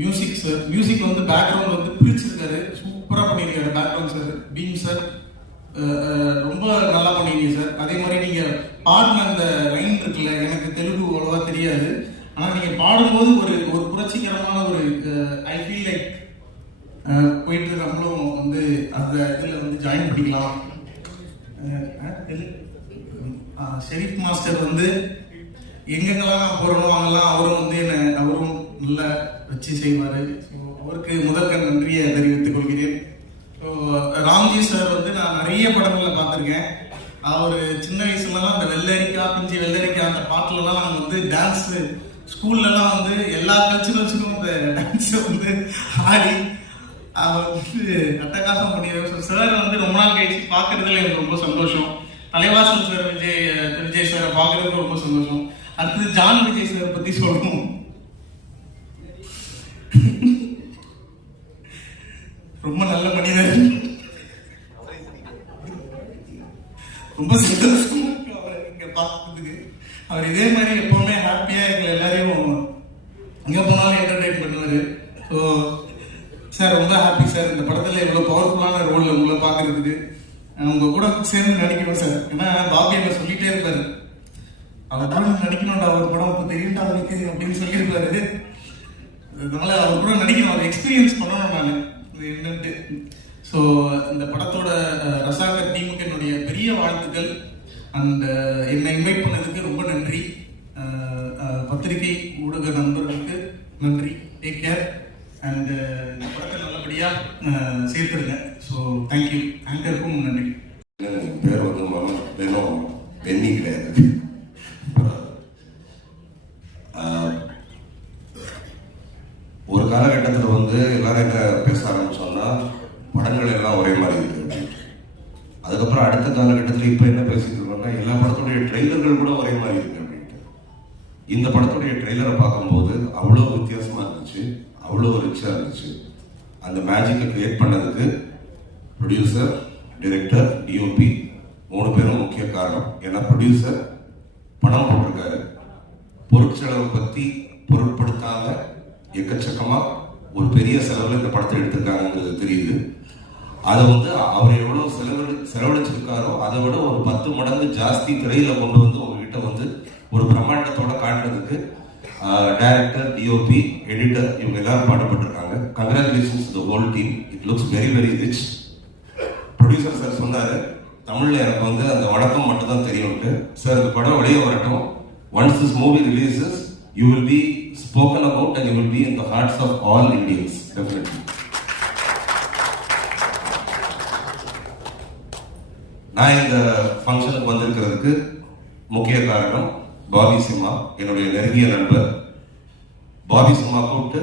Music sir music வந்து background வந்து பிரிச்சிருக்காரு சூப்பரா பண்ணியிருக்காரு பேக்ரவுண்ட் சார் பீம் சார் ரொம்ப நல்லா பண்ணிருக்கீங்க சார் அதே மாதிரி நீங்க பாடின அந்த லைன் இருக்குல்ல எனக்கு தெலுங்கு அவ்வளவா தெரியாது. ஆனா நீங்க பாடும்போது ஒரு ஒரு புரட்சிகரமான ஒரு ஐ ஃபீல் லைக் போயிட்டு நம்மளும் வந்து அந்த இதுல வந்து ஜாயின் பண்ணிக்கலாம். ஷெரீப் மாஸ்டர் வந்து எங்கெங்கெல்லாம் நான் போறனோ அங்கெல்லாம் அவரும் வந்து என்ன அவரும் நல்லா வச்சு செய்வார். ஸோ அவருக்கு முதற்க நன்றியை தெரிவித்துக் கொள்கிறேன். ஸோ ராம்ஜி சார் வந்து நான் நிறைய படங்களை பார்த்துருக்கேன். அவர் சின்ன வயசுலலாம் அந்த வெள்ளரிக்கா பிஞ்சு வெள்ளரிக்கா அந்த பாட்டிலலாம் நாங்கள் வந்து டான்ஸு ஸ்கூல்லலாம் வந்து எல்லா கல்ச்சுரல்ஸுக்கும் இந்த டான்ஸை வந்து ஆடி அவர் வந்து அட்டகாசம் பண்ணிடுறாரு சார் வந்து ரொம்ப நாள் கழிச்சு பார்க்கறதுல எனக்கு ரொம்ப சந்தோஷம். தலைவாசல் சார் விஜய் விஜய் சாரை பார்க்கறதுக்கு ரொம்ப சந்தோஷம். அடுத்தது ஜான் விஜய் சார் பற்றி சொல்லணும் ரொம்ப நல்ல மனிதர். ரொம்ப சந்தோஷமா இருக்கு அவரை இங்க பார்க்கறதுக்கு. அவர் இதே மாதிரி எப்பவுமே ஹாப்பியா எங்களை எல்லாரையும் எங்க போனாலும் என்டர்டைன் பண்ணுவாரு. ஸோ சார் ரொம்ப ஹாப்பி சார் இந்த படத்துல இவ்வளவு பவர்ஃபுல்லான ரோல் உங்களை பார்க்கறதுக்கு. உங்க கூட சேர்ந்து நடிக்கணும் சார் ஏன்னா பாபி என்ன சொல்லிட்டே இருப்பாரு. அவர் கூட நடிக்கணும்டா அவர் படம் இப்போ தெரியும்டா அவருக்கு அப்படின்னு சொல்லியிருப்பாரு. அதனால அவர் கூட நடிக்கணும். அவர் எக்ஸ்பீரியன்ஸ் பண்ணணும் நான். இது என்னன்ட்டு. ஸோ இந்த படத்தோட ரசாகர் டீமுக்கு என்னுடைய பெரிய வாழ்த்துக்கள். அண்ட் என்னை இன்வைட் பண்ணதுக்கு ரொம்ப நன்றி. பத்திரிகை ஊடக நண்பர்களுக்கு நன்றி. டேக் கேர் அண்ட் இந்த படத்தை நல்லபடியாக சேர்த்துருங்க ஸோ தேங்க்யூ ஆங்கருக்கும் நன்றி. பேர் வந்து மனம் தினம் பெண்ணி கிடையாது. ஆஹ், ஒரு காலகட்டத்தில் வந்து எல்லாரும் என்ன பேச ஆரம்பிச்சோம்னா படங்கள் எல்லாம் ஒரே மாதிரி இருக்கு அப்படின்ட்டு. அதுக்கப்புறம் அடுத்த காலகட்டத்தில் இப்போ என்ன பேசிட்டு இருக்கோம்னா எல்லா படத்துடைய ட்ரெய்லர்கள் கூட ஒரே மாதிரி இருக்கு அப்படின்ட்டு. இந்த படத்துடைய ட்ரெய்லரை பார்க்கும்போது அவ்வளோ வித்தியாசமாக இருந்துச்சு அவ்வளோ ரிச்சாக இருந்துச்சு. அந்த மேஜிக்கை கிரியேட் பண்ணதுக்கு ப்ரொடியூசர் டிரெக்டர் டிஓபி மூணு பேரும் முக்கிய காரணம். ஏன்னா ப்ரொடியூசர் பணம் போட்டிருக்காரு. பொருட்செலவை பற்றி பொருட்படுத்தாத எக்கச்சக்கமாக ஒரு பெரிய செலவில் இந்த படத்தை எடுத்திருக்காங்கிறது தெரியுது. அதை வந்து அவர் எவ்வளவு செலவழி செலவழிச்சிருக்காரோ அதை விட ஒரு பத்து மடங்கு ஜாஸ்தி திரையில கொண்டு வந்து உங்ககிட்ட வந்து ஒரு பிரம்மாண்டத்தோட காட்டுறதுக்கு டைரக்டர் டிஓபி எடிட்டர் இவங்க எல்லாரும் பாடுபட்டிருக்காங்க. Congratulations the whole team it looks very very rich producer sir சொன்னாரு தமிழ்ல எனக்கு வந்து அந்த வணக்கம் மட்டும் தான் தெரியும்ட்டு சார் இந்த படம் வெளியே வரட்டும். Once this movie releases you will be spoken about and you will be in the hearts of all Indians definitely நான் இந்த ஃபங்க்ஷனுக்கு வந்திருக்கிறதுக்கு முக்கிய காரணம் பாபி சிம்மா என்னுடைய நெருங்கிய நண்பர். பாபி சிம்மா கூப்பிட்டு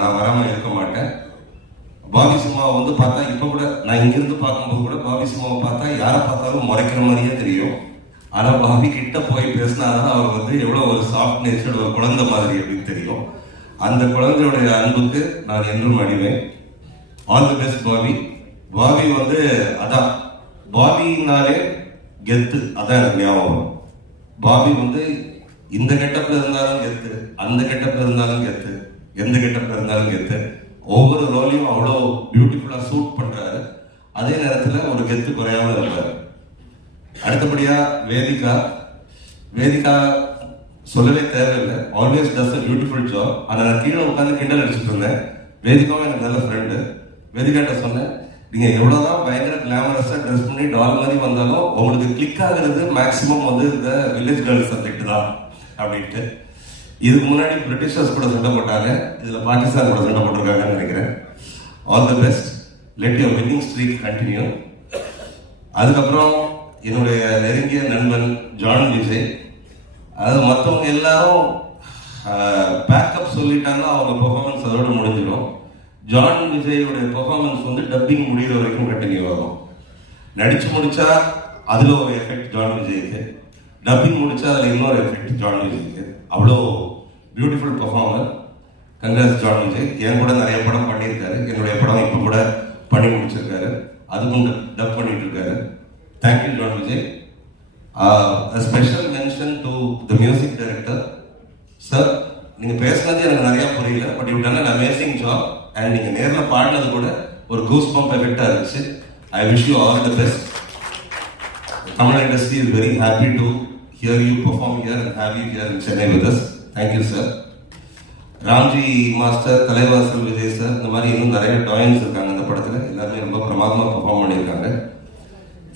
நான் வராமல் இருக்க மாட்டேன். பாபி சிம்மாவை வந்து பார்த்தா இப்போ கூட நான் இங்கிருந்து பார்க்கும்போது கூட பாபி சிம்மாவை பார்த்தா யாரை பார்த்தாலும் முறைக்கிற மாதிரியே தெரியும். ஆனால் பாபி கிட்ட போய் பேசினாதான் அவர் வந்து எவ்வளோ ஒரு சாஃப்ட் நேச்சர் ஒரு குழந்தை மாதிரி அப்படின்னு தெரியும். அந்த குழந்தையுடைய அன்புக்கு நான் என்றும் அடிவேன் all the best Bobby. Bobby வந்து அதான் பாபினாலே கெத்து அதான் எனக்கு ஞாபகம். பாபி வந்து இந்த கெட்டப்பில் இருந்தாலும் கெத்து அந்த கெட்டப்பில் இருந்தாலும் கெத்து எந்த கெட்டப்பில் இருந்தாலும் கெத்து. ஒவ்வொரு ரோலையும் அவ்வளோ பியூட்டிஃபுல்லாக சூட் பண்ணுறாரு அதே நேரத்தில் ஒரு கெத்து குறையாமல் இருக்கார் அடுத்தபடியாக வேதிகா. வேதிகா சொல்லவே தேவையில்லை. Always does a beautiful job ஆனா நான் கீழே உட்காந்து கிண்டல் அடிச்சுட்டு இருந்தேன். வேதிகாவும் எனக்கு நல்ல ஃப்ரெண்டு வேதிகாட்ட சொன்னேன் நீங்க எவ்வளவுதான் பயங்கர கிளாமரஸா ட்ரெஸ் பண்ணி டால் மாதிரி வந்தாலும் உங்களுக்கு கிளிக் ஆகுறது மேக்சிமம் வந்து இந்த வில்லேஜ் கேர்ள்ஸ் சப்ஜெக்ட் தான் அப்படின்ட்டு. இதுக்கு முன்னாடி பிரிட்டிஷர்ஸ் கூட சண்டை போட்டாங்க. இதுல பாகிஸ்தான் கூட சண்டை போட்டிருக்காங்கன்னு நினைக்கிறேன். All the best let your winning streak continue அதுக்கப்புறம் என்னுடைய நெருங்கிய நண்பன் ஜான் விஜய் அது மற்றவங்க எல்லாரும் பேக்கப் சொல்லிட்டாங்கன்னா அவங்க பெர்ஃபார்மன்ஸ் அதோட முடிஞ்சிடும். ஜான் விஜயோட பெர்ஃபார்மன்ஸ் வந்து டப்பிங் முடிகிற வரைக்கும் கண்டினியூ ஆகும். நடிச்சு முடிச்சா அதுல ஒரு எஃபெக்ட் ஜான் விஜய்க்கு. டப்பிங் முடிச்சா அதுல இன்னொரு எஃபெக்ட் ஜான் விஜய்க்கு. அவ்வளோ பியூட்டிஃபுல் பெர்ஃபார்மர் கங்காஸ் ஜான் விஜய். என் கூட நிறைய படம் பண்ணியிருக்காரு. என்னுடைய படம் இப்போ கூட பண்ணி முடிச்சிருக்காரு. அதுக்கும் டப் பண்ணிட்டு இருக்காரு thank you John Vijay. Special mention to the music director sir நீங்க பேசுனது எனக்கு நிறைய புரியல but you done an amazing job and நீங்க நேர்ல பாடினது கூட ஒரு கூஸ் பம்ப் எஃபெக்டா இருந்துச்சு. I wish you all the best Tamil industry is very happy to hear you perform here and have you here in Chennai with us thank you sir Ramji master Thalaivasal Vijay sir இந்த மாதிரி இன்னும் நிறைய டாயின்ஸ் இருக்காங்க இந்த படத்தில். எல்லாருமே ரொம்ப பிரமாதமாக பெர்ஃபார்ம் பண்ணியிருக்காங்க.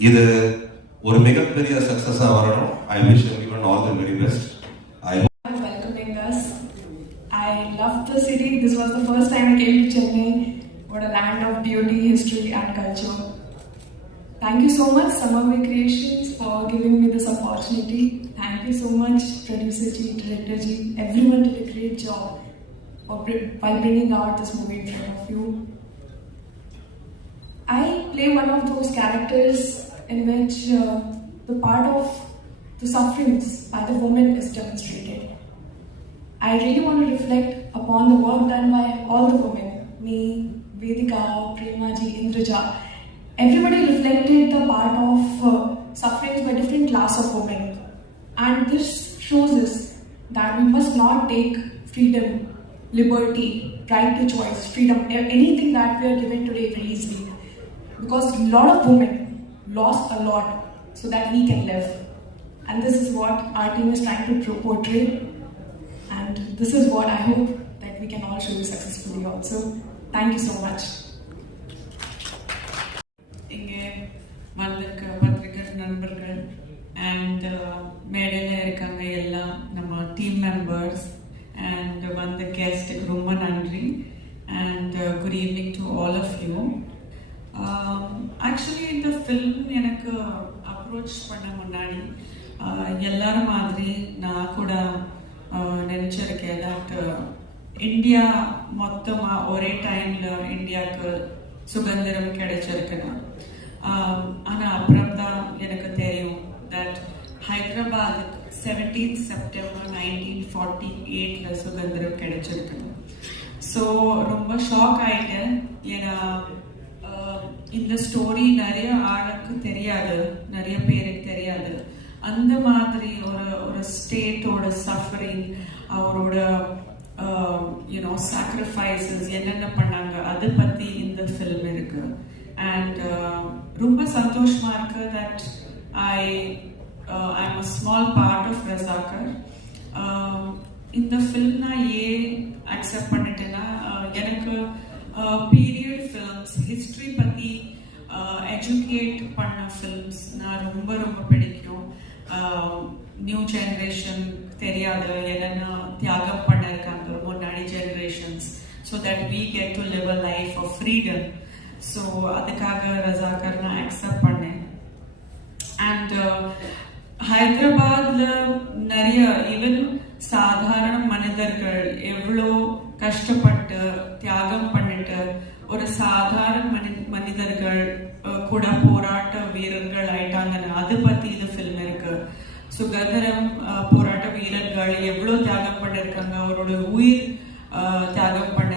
இது ஒரு மிகப்பெரிய சக்ஸஸாக வரணும். I wish everyone all the very best was the first time I came to Chennai. What a land of beauty, history, and culture. Thank you so much, Samavay Creations, for giving me this opportunity. Thank you so much, producer G, director G. Everyone did a great job by bringing out this movie in front of you. I play one of those characters in which uh, the part of the sufferings by the woman is demonstrated. I really want to reflect upon the work done by all the women me, Vedika, Premaji, Indraja. Everybody reflected the part of uh, sufferings by different class of women. And this shows us that we must not take freedom, liberty, right to choice, freedom, anything that we are given today very easily. Because a lot of women lost a lot so that we can live. And this is what our team is trying to portray. And this is what I hope we can all show successfully also. Thank you so much. இங்கே வந்திருக்க பத்திரிகை நண்பர்கள் and uh, மேடையில் இருக்காங்க எல்லாம் நம்ம team members and வந்த கெஸ்ட்டுக்கு ரொம்ப நன்றி and good evening to all of you actually இந்த ஃபில்ம் எனக்கு அப்ரோச் பண்ண முன்னாடி uh, எல்லாரும் மாதிரி நான் கூட uh, நினைச்சிருக்கேன் தட் இந்தியா மொத்தமா ஒரே டைம்ல இந்தியாவுக்கு சுதந்திரம் கிடைச்சிருக்குன்னு ஆனால் ஆனா அப்புறம் தான் எனக்கு தெரியும் that Hyderabad seventeen September nineteen forty எயிட்ல சுதந்திரம் கிடைச்சிருக்குன்னு ஸோ ரொம்ப ஷாக் ஆயிட்டேன். ஏன்னா இந்த ஸ்டோரி நிறைய ஆளுக்கு தெரியாது. நிறைய பேருக்கு தெரியாது. அந்த மாதிரி ஒரு ஒரு ஸ்டேட்டோட சஃபரிங் அவரோட Um, யூனோ சாக்ரிஃபைசஸ் என்னென்ன பண்ணாங்க அதை பற்றி இந்த ஃபில்ம் இருக்கு. அண்ட் um, ரொம்ப சந்தோஷமா இருக்கு that I I am a small part of Razakar இந்த ஃபில்ம் நான் ஏன் அக்செப்ட் பண்ணிட்டேன்னா uh, எனக்கு பீரியட் ஃபிலிம்ஸ் ஹிஸ்ட்ரி பற்றி எஜுகேட் பண்ண ஃபிலிம்ஸ் நான் ரொம்ப ரொம்ப பிடிக்கும். Um, நியூ ஜென்ரேஷன் தெரியாத என்னென்ன தியாகம் பண்ணிருக்காங்க generations so that we get to live a life of freedom so அதுக்காக ரசாக்கர் நான் அக்செப்ட் பண்ணேன் அண்ட் uh, ஹைதராபாத்ல நிறைய ஈவன் சாதாரண மனிதர்கள் எவ்வளோ கஷ்டப்பட்டு தியாகம் பண்ணிட்டு ஒரு சாதாரண மனி மனிதர்கள் கூட போராட்ட வீரர்கள் ஆயிட்டாங்கன்னு அது பத்தி இந்த ஃபில்ம் இருக்கு. சுகாதாரம் போராட்ட வீரர்கள் எவ்வளோ தியாகம் பண்ணிருக்காங்க அவரோட உயிர் அஹ், தியாகம் பண்ண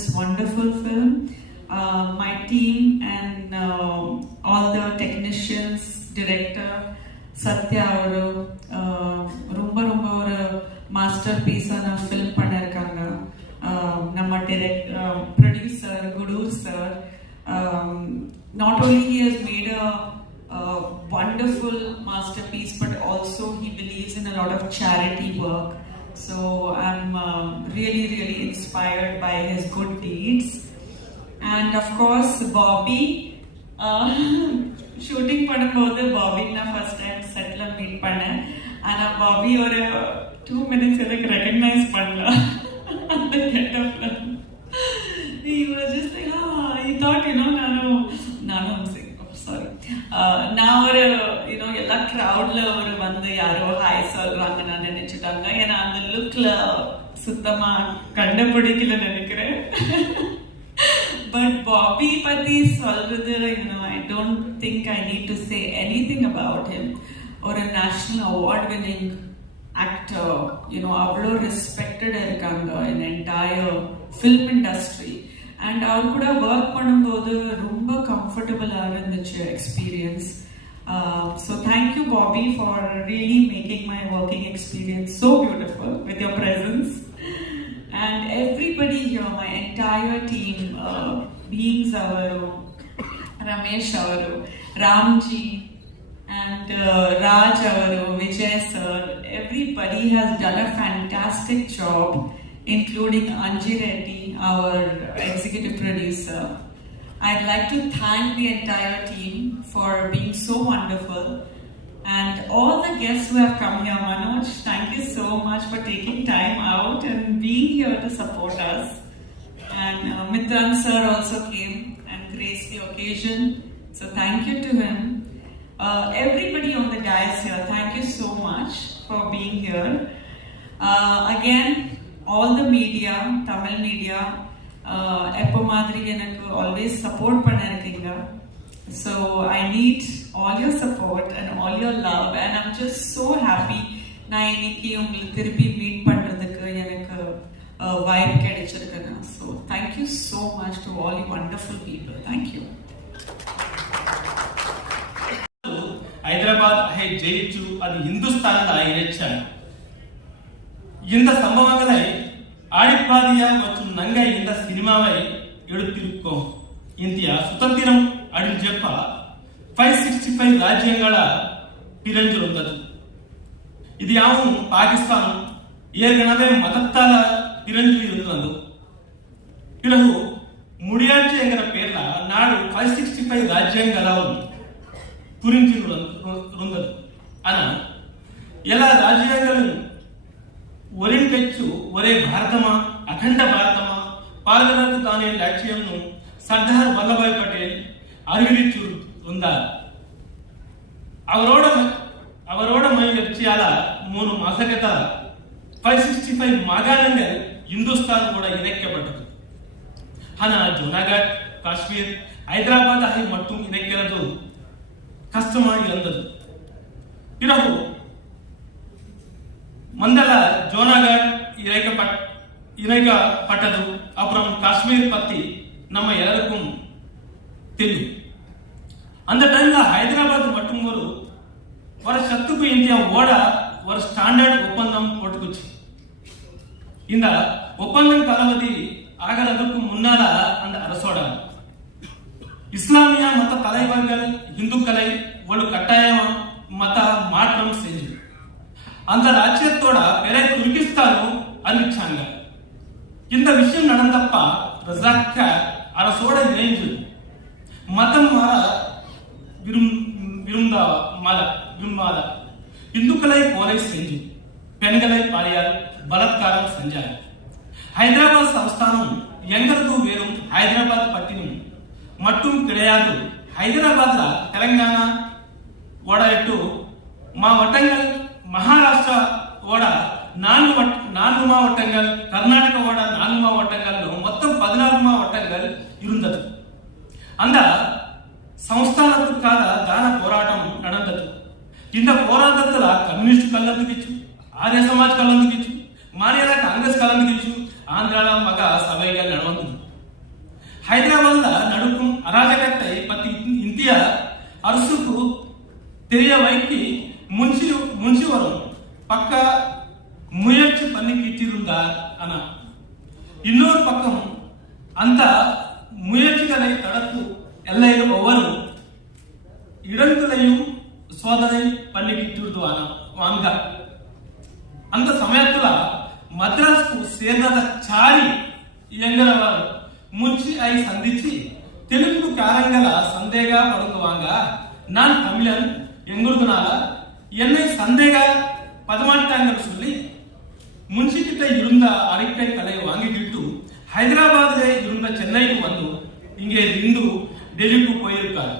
this wonderful film. Uh, my team and uh, all the technicians, director, Sathya ஒரு uh, ரொம்ப ரொம்ப ஒரு மாஸ்டர் பீஸான ஃபில்ம் பண்ணிருக்காங்க Uh, நம்ம direct producer Gudur sir not only he has made a uh, wonderful masterpiece, but also he believes in a lot of charity work. So I'm um, really, really inspired by his good deeds. And of course, Bobby. Uh, shooting பண்ணும்போது பாபிக்கு நான் first time settle meet பண்ணேன் ஆனால் Bobby ஒரு two minutes எனக்கு recognise பண்ணல அந்த கெட்டப்ல he was just like ah, நானும் நானும் சாரி oh, uh, நான் ஒரு யூனோ எல்லா க்ரௌட்ல ஒரு வந்து யாரோ ஹாய் சொல்றாங்க நான் வச்சுட்டாங்க. ஏன்னா அந்த லுக்ல சுத்தமா கண்டுபிடிக்கல நினைக்கிறேன். பட் பாபி பத்தி சொல்றது I don't think I need to say anything about him ஒரு national award winning actor you know அவ்வளோ ரெஸ்பெக்டட் இருக்காங்க in entire film industry and அவர் கூட ஒர்க் பண்ணும்போது ரொம்ப கம்ஃபர்டபுளாக இருந்துச்சு experience Um, so thank you, Bobby, for really making my working experience so beautiful with your presence. And everybody here, my entire team, uh, Beam Ramesh Avaru, Ramji, and uh, Raj Avaru, Vijay sir, everybody has done a fantastic job, including Anji Reddy, our executive producer. I'd like to thank the entire team for being so wonderful. And all the guests who have come here, Manoj, thank you so much for taking time out and being here to support us. And uh, Mitran sir also came and graced the occasion. So thank you to him. Uh, everybody on the dais here, thank you so much for being here. Uh, again, all the media, Tamil media, uh, எப்போ மாதிரி எனக்கு always support பண்ணிருக்கீங்க So I need all your support and all your love and I'm just so happy நான் இன்னைக்கு உங்களை திருப்பி meet பண்ணுறதுக்கு எனக்கு வாய்ப்பு கிடைச்சிருக்குண்ணா so thank you so much to all you wonderful people thank you Hyderabad high జయించు అది హిందుస్థానದ ಹೆಚ್ಚಾನ ಇಂದ ಸಂಭವಗಳೇ ಆಡಿಪಾದಿಯ ಮತ್ತು ನಂಗ ಇಂದ ಸಿನಿಮಾವೈ ಎಡುತ್ತಿರುಕೋ ಇಂತಿಯ ಸುತಂತಿರಂ ಅಡಲ್ ಜಪ್ಪ ఫైవ్ ಸಿಕ್ಸ್ಟಿ ಫೈವ್ ರಾಜ್ಯಗಳ ಪಿರಂಜುರೊಂದದು ఇది ಯಾವ పాకిస్తాన్ ಏರ್ಗಣವೇ మతత్తాల ಪಿರಂಜು ಇರುತ್ತಂದು ಇಲವು ముడియాడ్చి ఎంగిన పేర్ల నాడు ఫైవ్ సిక్స్టీ ఫైవ్ రాజ్యాంగాల పురించి రుందదు. అన ఎలా రాజ్యాంగాలను ఒరిని ఒరే భారతమా అఖండ భారతమా పాల్గొనకు తానే లక్ష్యంను సర్దార్ వల్లభాయ్ పటేల్ அறிவிச்சு இருந்தார் அவரோட அவரோட முயற்சியால மூணு மாசகத்த ஃபைவ் சிக்ஸ்டி ஃபைவ் மாகாணங்கள் இந்துஸ்தான் கூட இணைக்கப்பட்டது ஆனா ஜுனாகட் காஷ்மீர் ஹைதராபாத் ஆகிய மட்டும் இணைக்கிறது கஷ்டமாக இருந்தது பிறகு மண்டல ஜோனாகட் இணைக்கப்பட் இணைக்கப்பட்டது அப்புறம் காஷ்மீர் பத்தி நம்ம எல்லாருக்கும் தெரியும் అంత టైంలో హైదరాబాద్ మట్టం వారి శత్రుకు ఇండియా ఓడ వారి స్టాండర్డ్ ఒప్పందం కొట్టుకొచ్చి ఇంద ఒప్పందం కలవది ఆగలదుకు ముందాల అంత అరసోడ. ఇస్లామియా మత కలై హిందూ కలై వాళ్ళు కట్టాయం మత మాటం సెంజు అంత రాజ్యత్తోడ పెరే కురిపిస్తారు అని ఇచ్చాంగ ఇంత విషయం నడం తప్ప రజాఖ్య అరసోడ జయించు మతం వారా விரும் விரும்பா மத விரும்பாத இந்துக்களை கொலை செஞ்சு பெண்களை பாலியல் பலாத்காரம் செஞ்சாங்க ஹைதராபாத் சமஸ்தானம் எங்களுக்கு வெறும் ஹைதராபாத் பட்டினம் மட்டும் கிடையாது ஹைதராபாத்ல தெலங்கானா ஓட எட்டு மாவட்டங்கள் மகாராஷ்டிரா ஓட நான்கு வட்- நான்கு மாவட்டங்கள் கர்நாடகாவோட நான்கு மாவட்டங்கள் மொத்தம் பதினாறு மாவட்டங்கள் இருந்தது அந்த ಸಂಸ್ಥಾನಕ್ಕಾದ ದಾನ ಹೋರಾಟ ನಡೆದದ್ದು ಇಂಥ போராட்டத்துல கம்யூனிஸ்ட் கலந்துக்கிச்சு ஆரிய சமாஜ் கலந்துக்கிச்சு மாநில காங்கிரஸ் கலந்துக்கிச்சு மத்ராஸ் சேர்ந்த சாரி இயங்குறவர் முன்சி ஐ சந்திச்சு தெலுங்கு காரங்கள சந்தேகா படுங்குவாங்க நான் தமிழன் எங்கிறதுனால என்னை சந்தேகா பதமாட்டாங்கன்னு சொல்லி முன்சி கிட்ட இருந்த அரைக்கை அறிக்கைகளை வாங்கிக்கிட்டு ஹைதராபாத்ல இருந்த சென்னைக்கு வந்து இங்கே இந்து டெல்லிக்கு போயிருக்காரு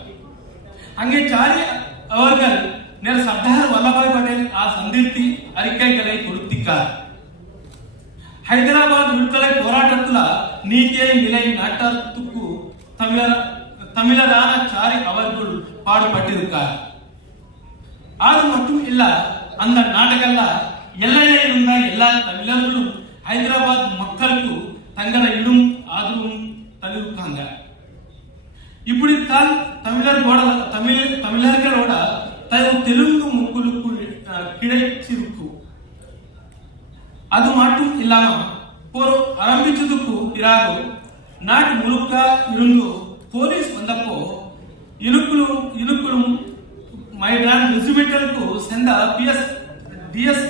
அங்கே சாரி அவர்கள் நேர சர்தார் வல்லபாய் பட்டேல் ஆ சந்தித்து அறிக்கைகளை கொடுத்திருக்கார் ஹைதராபாத் விடுதலை போராட்டத்துல நீதியை நிலை நாட்டத்துக்கு தமிழர் தமிழரான சாரி அவர்கள் பாடுபட்டிருக்கார் அது மட்டும் இல்ல அந்த நாடகல்ல எல்லையில இருந்த எல்லா தமிழர்களும் ஹைதராபாத் மக்களுக்கு தங்கள இடும் ஆதரவும் தருவிக்காங்க இப்படித்தான் தமிழர்களோட தமிழ் தமிழர்களோட தயவு தெலுங்கு மக்களுக்கு அஹ், ಅದು ಮಾಟು ಇಲ್ಲಾಮ ಪೋರು ಆರಂಭಿಸುವುದಕ್ಕೂ ಇರಾಗು ನಾಟ್ ಮುಲುಕ ಇರುಂದು పోలీస్ వందప్పో ఇరుకులు ఇరుకులు మైడాన్ రిజిమెంటల్కు సెంద పిఎస్ డిఎస్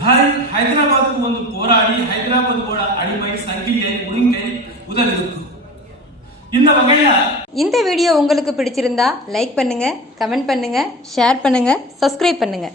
ಧಾರಿ ಹೈದರಾಬಾದ್ ಒಂದು ಹೋರಾಡಿ ಹೈದರಾಬಾದ್ ಕೂಡ ಅಡಿಮೈ ಸಂಕಿಲಿಯೈ ஒழுங்கை உதவிருக்கும் இந்த வகையில இந்த வீடியோ உங்களுக்கு பிடிச்சிருந்தா லைக் பண்ணுங்க கமெண்ட் பண்ணுங்க ஷேர் பண்ணுங்க சப்ஸ்கிரைப் பண்ணுங்க